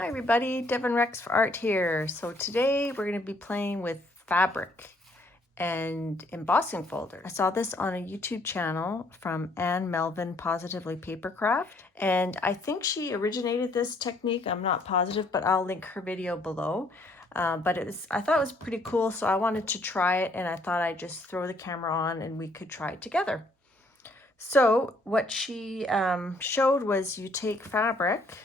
Hi everybody, Devin Rex for Art here. So today we're going to be playing with fabric and embossing folders. I saw this on a YouTube channel from Anne Melvin Positively Papercraft, and I think she originated this technique. I'm not positive, but I'll link her video below. But I thought it was pretty cool, so I wanted to try it, and I thought I'd just throw the camera on and we could try it together. So what she showed was you take fabric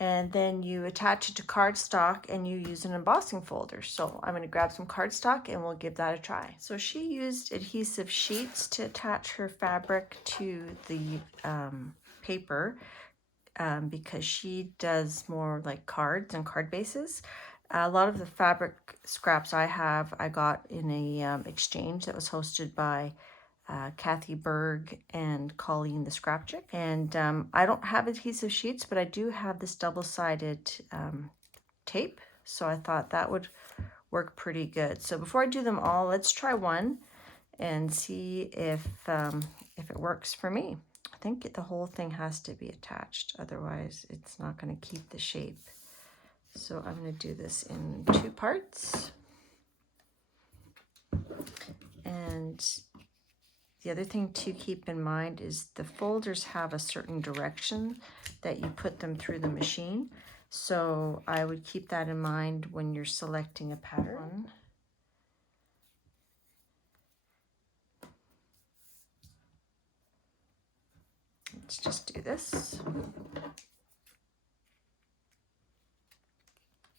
and then you attach it to cardstock and you use an embossing folder. So I'm going to grab some cardstock and we'll give that a try. So she used adhesive sheets to attach her fabric to the paper because she does more like cards and card bases. A lot of the fabric scraps I have, I got in a exchange that was hosted by Kathy Berg and Colleen the Scrap Chick. And I don't have adhesive sheets, but I do have this double-sided tape. So I thought that would work pretty good. So before I do them all, let's try one and see if it works for me. I think the whole thing has to be attached. Otherwise, it's not going to keep the shape. So I'm going to do this in 2 parts. And the other thing to keep in mind is the folders have a certain direction that you put them through the machine. So I would keep that in mind when you're selecting a pattern. Let's just do this.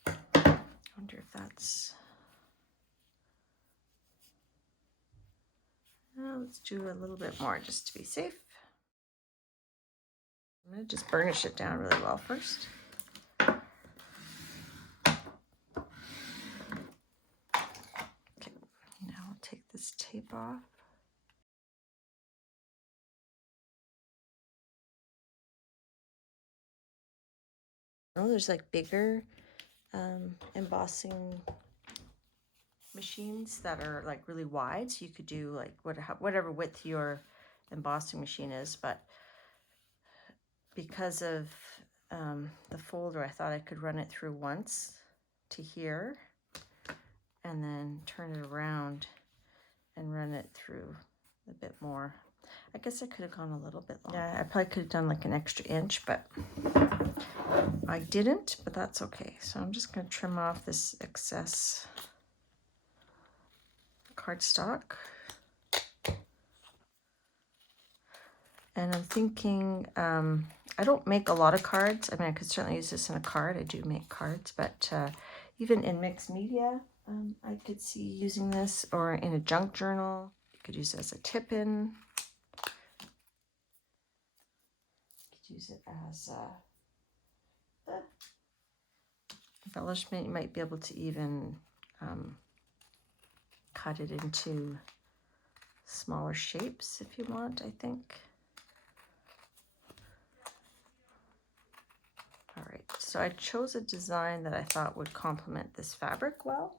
I wonder if that's... let's do a little bit more just to be safe. I'm going to just burnish it down really well first. Okay, now I'll take this tape off. Oh, there's like bigger embossing machines that are like really wide, so you could do like whatever width your embossing machine is, but because of the folder, I thought I could run it through once to here and then turn it around and run it through a bit more. I guess I could have gone a little bit longer. Yeah, I probably could have done like an extra inch, but I didn't, but that's okay. So I'm just going to trim off this excess cardstock. And I'm thinking, I don't make a lot of cards. I mean, I could certainly use this in a card. I do make cards, but even in mixed media, I could see using this, or in a junk journal. You could use it as a tip-in. You could use it as embellishment. You might be able to even cut it into smaller shapes if you want, I think. All right, so I chose a design that I thought would complement this fabric well.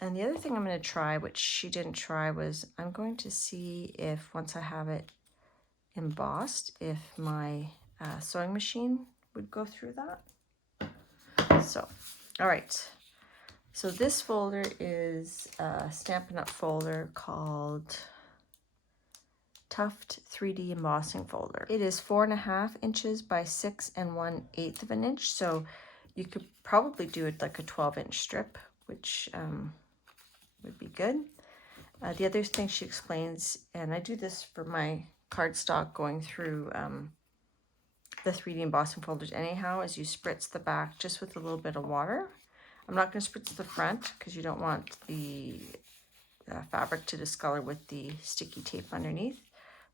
And the other thing I'm going to try, which she didn't try, was I'm going to see if once I have it embossed, if my sewing machine would go through that. So, all right. So this folder is a Stampin' Up! Folder called Tuft 3D Embossing Folder. It is 4.5 inches by 6 1/8 of an inch. So you could probably do it like a 12-inch strip, which would be good. The other thing she explains, and I do this for my cardstock going through the 3D embossing folders anyhow, is you spritz the back just with a little bit of water. I'm not going to spritz the front because you don't want the fabric to discolor with the sticky tape underneath.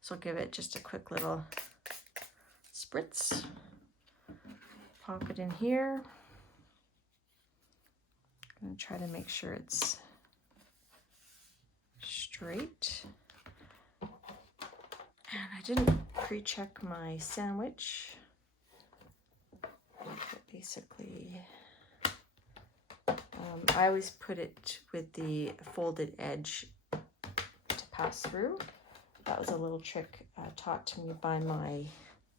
So I'll give it just a quick little spritz. Pop it in here. I'm going to try to make sure it's straight. And I didn't pre-check my sandwich. But basically, I always put it with the folded edge to pass through. That was a little trick taught to me by my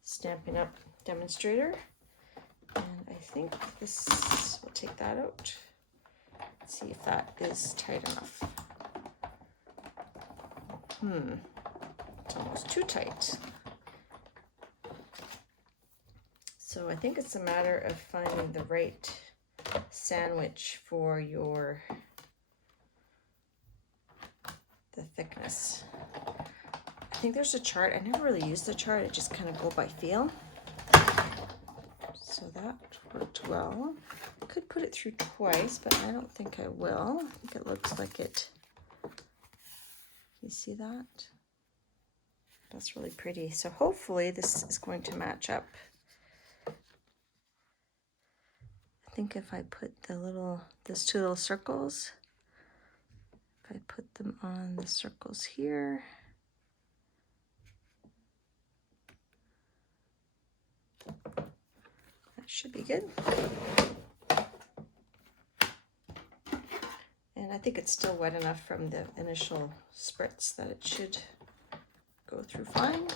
Stampin' Up! Demonstrator. think this, we'll take that out. Let's see if that is tight enough. It's almost too tight. So I think it's a matter of finding the right sandwich for the thickness. I think there's a chart. I never really used the chart. I just kind of go by feel. So that worked well. I could put it through twice, but I don't think I will. I think it looks like it. You see that? That's really pretty. So hopefully this is going to match up. I think if I put those two little circles, if I put them on the circles here, that should be good. And I think it's still wet enough from the initial spritz that it should go through fine.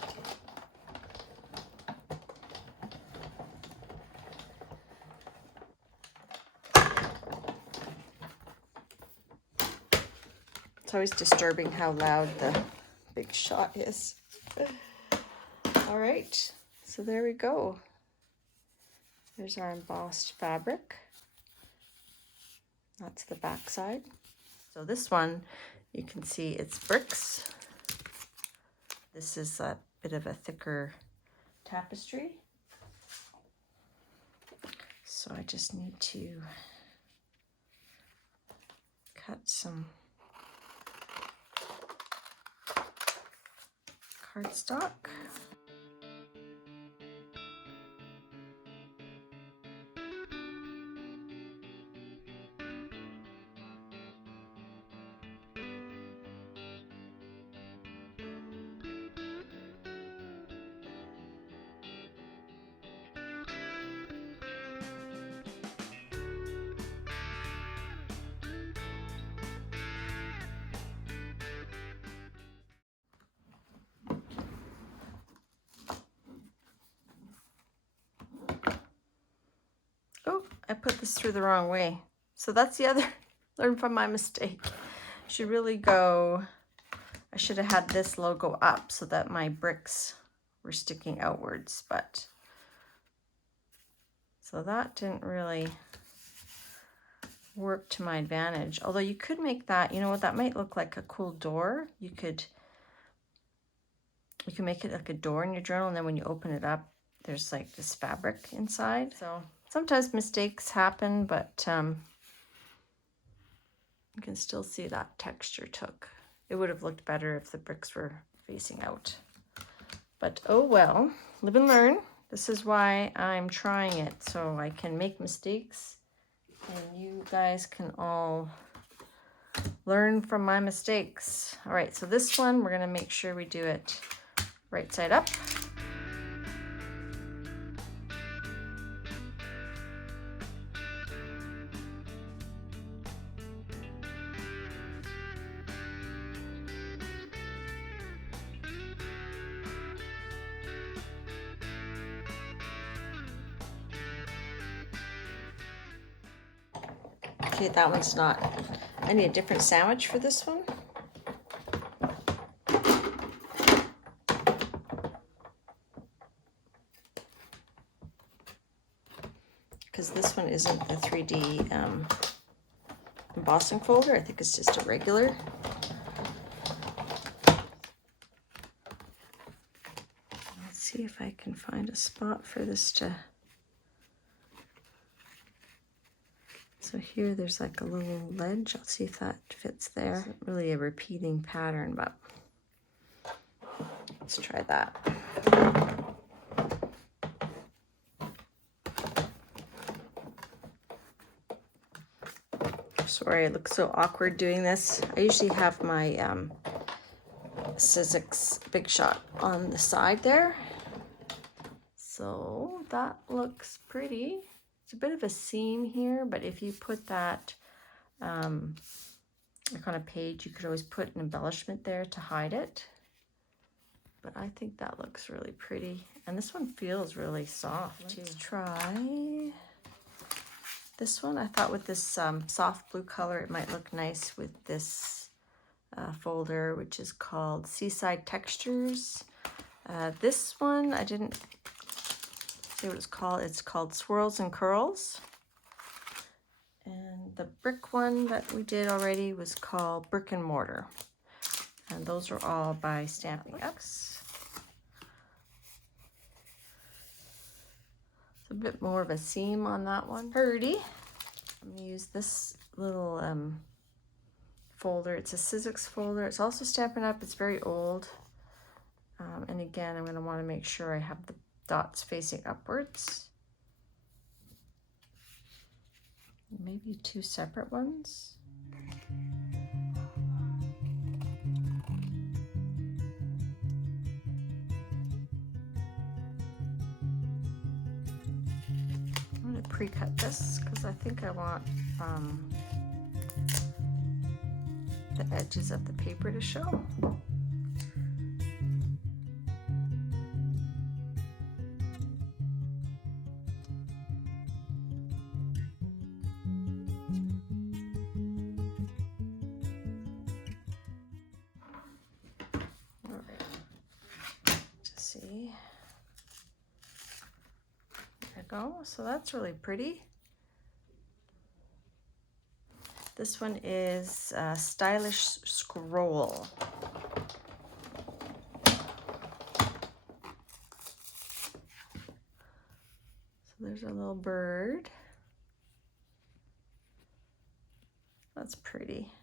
It's always disturbing how loud the big shot is. All right, so there we go. There's our embossed fabric. That's the back side. So this one, you can see it's bricks. This is a bit of a thicker tapestry. So I just need to cut some cardstock. Oh, I put this through the wrong way. So that's the other, learn from my mistake. Should really go, I should have had this logo up so that my bricks were sticking outwards, but so that didn't really work to my advantage. Although you could make that, you know what, that might look like a cool door. You can make it like a door in your journal, and then when you open it up, there's like this fabric inside. So sometimes mistakes happen, but you can still see that texture took. It would have looked better if the bricks were facing out. But oh well, live and learn. This is why I'm trying it, so I can make mistakes and you guys can all learn from my mistakes. All right, so this one, we're gonna make sure we do it right side up. Okay, that one's not. I need a different sandwich for this one. Because this one isn't the 3D embossing folder. I think it's just a regular. Let's see if I can find a spot for this to... So here there's like a little ledge. I'll see if that fits there. It's not really a repeating pattern, but let's try that. Sorry, it looks so awkward doing this. I usually have my Sizzix Big Shot on the side there. So that looks pretty. It's a bit of a seam here, but if you put that like on a page, you could always put an embellishment there to hide it. But I think that looks really pretty. And this one feels really soft too. Let's try This one, I thought with this soft blue color, it might look nice with this folder, which is called Seaside Textures. This one, I didn't say what it's called. It's called Swirls and Curls. And the brick one that we did already was called Brick and Mortar. And those are all by Stampin' Up. It's a bit more of a seam on that one. Pretty. I'm going to use this little folder. It's a Sizzix folder. It's also Stampin' Up. It's very old. And again, I'm going to want to make sure I have the dots facing upwards. Maybe two separate ones. I'm going to pre-cut this because I think I want the edges of the paper to show. See, there we go. So that's really pretty. This one is Stylish Scroll. So there's a little bird. That's pretty.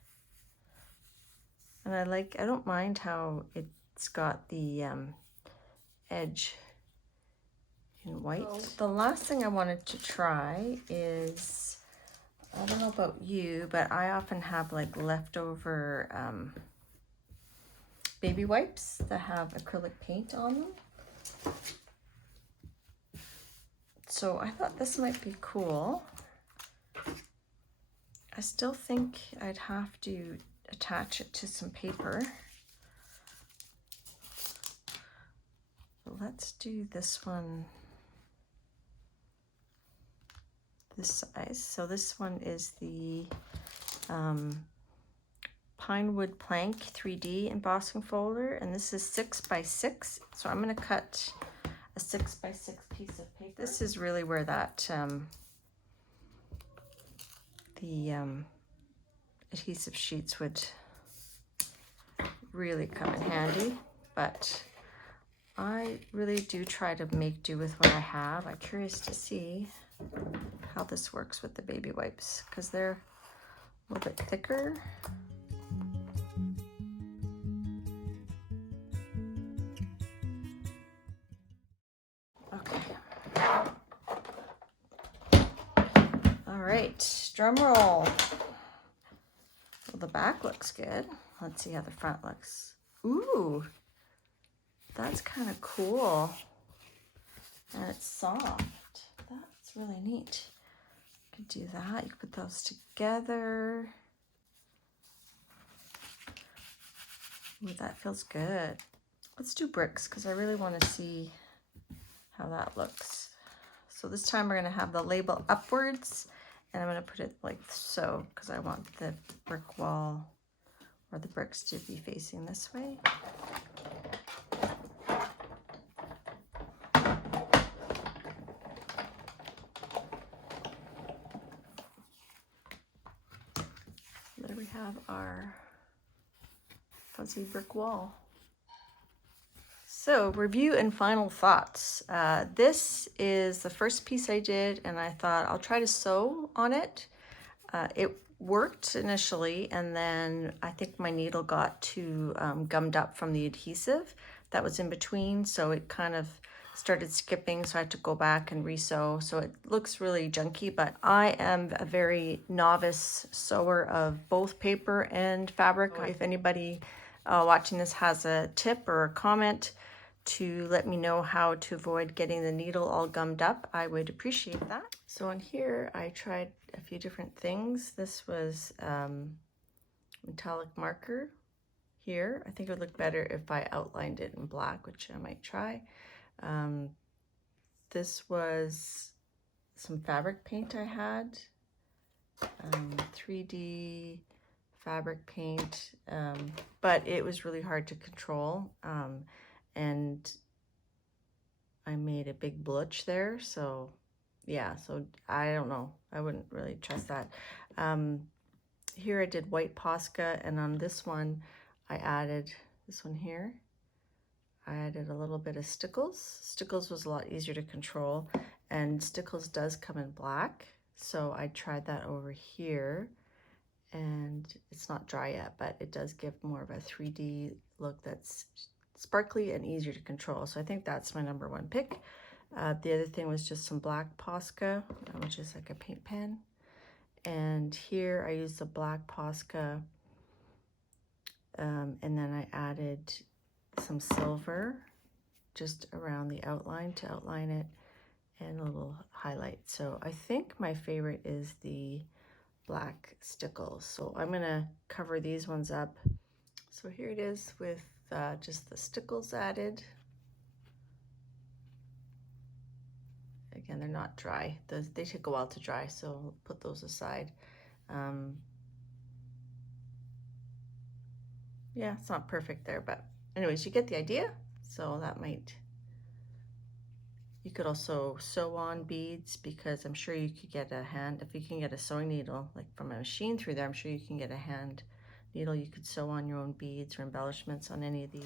And I don't mind how it's got the edge in white. So the last thing I wanted to try is, I don't know about you, but I often have like leftover baby wipes that have acrylic paint on them. So I thought this might be cool. I still think I'd have to attach it to some paper. Let's do this one this size. So this one is the Pinewood Plank 3D embossing folder, and this is 6x6. So I'm going to cut a 6x6 piece of paper. This is really where that the adhesive sheets would really come in handy, but I really do try to make do with what I have. I'm curious to see how this works with the baby wipes because they're a little bit thicker. Okay. All right, drum roll. Well, the back looks good. Let's see how the front looks. Ooh. That's kind of cool, and it's soft. That's really neat. You could do that. You could put those together. Ooh, that feels good. Let's do bricks because I really want to see how that looks. So this time we're going to have the label upwards, and I'm going to put it like so because I want the brick wall or the bricks to be facing this way. There we have our fuzzy brick wall. So review and final thoughts. This is the first piece I did, and I thought I'll try to sew on it. It worked initially, and then I think my needle got too gummed up from the adhesive that was in between, so it kind of started skipping, so I had to go back and re-sew. So it looks really junky, but I am a very novice sewer of both paper and fabric. If anybody watching this has a tip or a comment to let me know how to avoid getting the needle all gummed up, I would appreciate that. So on here, I tried a few different things. This was metallic marker here. I think it would look better if I outlined it in black, which I might try. This was some fabric paint I had. 3D fabric paint, but it was really hard to control, and I made a big blotch there, so yeah, so I don't know, I wouldn't really trust that. Here I did white Posca, and on this one I added, this one here, I added a little bit of Stickles. Stickles was a lot easier to control, and Stickles does come in black, so I tried that over here, and it's not dry yet, but it does give more of a 3D look that's sparkly and easier to control. So I think that's my number one pick. The other thing was just some black Posca, which is like a paint pen. And here I used the black Posca, and then I added some silver just around the outline to outline it, and a little highlight. So I think my favorite is the black Stickles. So I'm gonna cover these ones up. So here it is with just the Stickles added. Again, they're not dry. They take a while to dry, so we'll put those aside. Yeah, it's not perfect there, but anyways, you get the idea. So that might, you could also sew on beads, because I'm sure you could get a hand, if you can get a sewing needle, like from a machine through there, I'm sure you can get a hand needle. You could sew on your own beads or embellishments on any of these.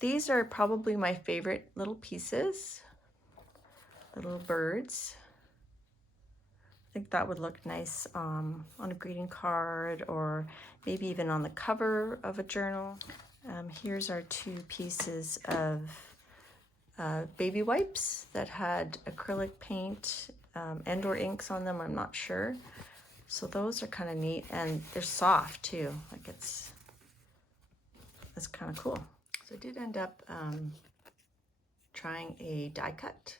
These are probably my favorite little pieces, little birds. I think that would look nice on a greeting card, or maybe even on the cover of a journal. Here's our two pieces of baby wipes that had acrylic paint and or inks on them, I'm not sure. So those are kind of neat, and they're soft too, like it's kind of cool. So I did end up trying a die cut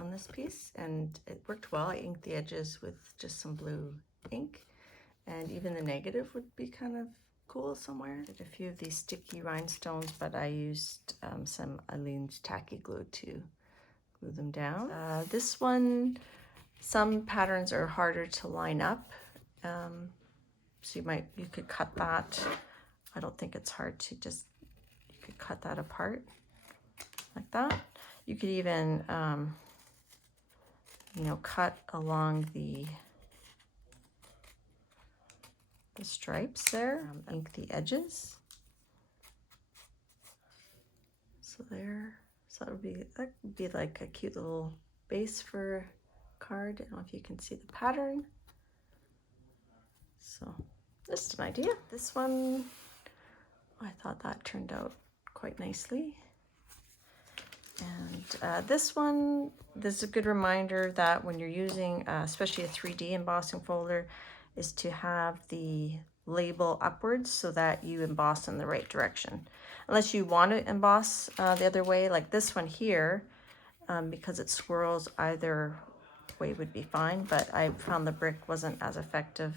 on this piece, and it worked well. I inked the edges with just some blue ink, and even the negative would be kind of cool somewhere. Did a few of these sticky rhinestones, but I used some Aleene's tacky glue to glue them down. This one, some patterns are harder to line up, so you could cut that. I don't think it's hard to just, you could cut that apart like that. You could even you know, cut along the stripes there, ink the edges. So there, so that would be like a cute little base for a card. I don't know if you can see the pattern. So just an idea. This one, I thought that turned out quite nicely. And this one, this is a good reminder that when you're using, especially a 3D embossing folder, is to have the label upwards so that you emboss in the right direction. Unless you want to emboss the other way, like this one here, because it swirls, either way would be fine, but I found the brick wasn't as effective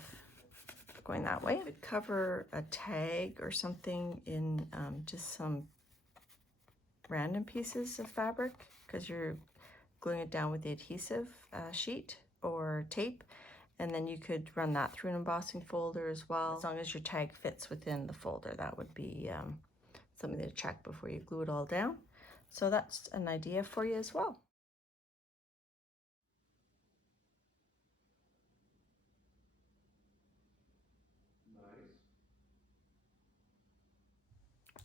going that way. I could cover a tag or something in just some random pieces of fabric, because you're gluing it down with the adhesive sheet or tape, and then you could run that through an embossing folder as well. As long as your tag fits within the folder, that would be something to check before you glue it all down. So that's an idea for you as well.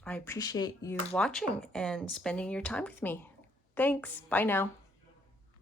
I appreciate you watching and spending your time with me. Thanks. Bye now.